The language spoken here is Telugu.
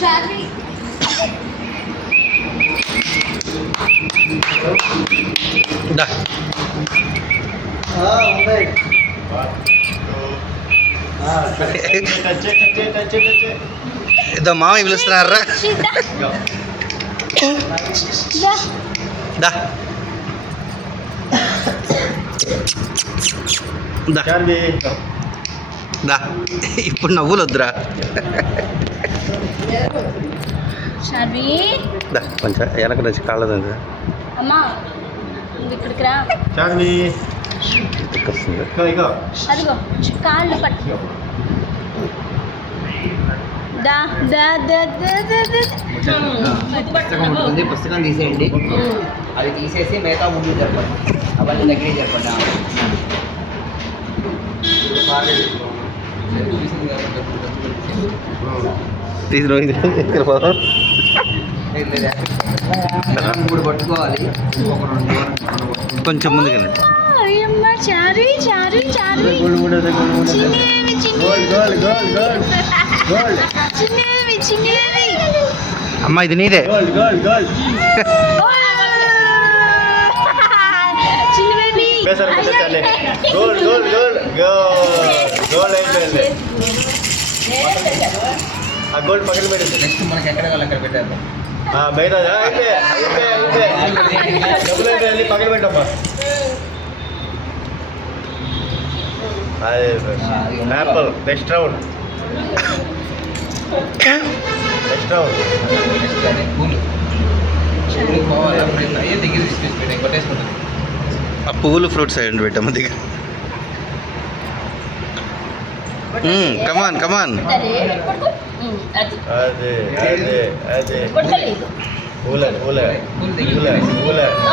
షార్వి దా ఉన్నాయి. ఇదో మామయ్య పిలుస్తున్నారా దా దా దా ఇప్పుడు నవ్వులు వద్దురా షార్వి దా కొంచెం వెనక నుంచి కాళ్ళది అమ్మా నువ్వు ఇక్కడికి రా. వస్తుంది అదిగో కాళ్ళు పట్టు. దా దా దా దా దా దా. పుస్తకం ఉంటుంది, పుస్తకం తీసేయండి. అది తీసేసి మిగతా ముందు జరపండి, అవన్నీ దగ్గరే జరపండి. మూడు పట్టుకోవాలి, ఒక రెండు కొంచెం ముందుకెళ్ళి అయ్యమ్మ చారు చారు చారు చిన్నవి చిన్నవి చిన్నవి. అమ్మ ఇది నీదే చిన్న బేబీ గోల్డ్ పక్కన పెట్టింది. నెక్స్ట్ మనకి ఎక్కడ కావాలి అక్కడ పెట్టారు. బయట డబ్బులు అయిపోయింది, పక్కన పెట్టమ్మా. యాపిల్ నెక్స్ట్ రౌండ్ పూలు పూలు పోవాలి, అయ్యే దగ్గర తీసుకొచ్చి పెట్టాయి, కొట్టేసుకుంటుంది. ఆ పువ్వులు ఫ్రూట్స్ అయ్యండి పెట్టమ్మ దగ్గర కమాన్ కమాన్ అదే కొట్టలేదు. పూల పూల పూలు దగ్గర పూల పూల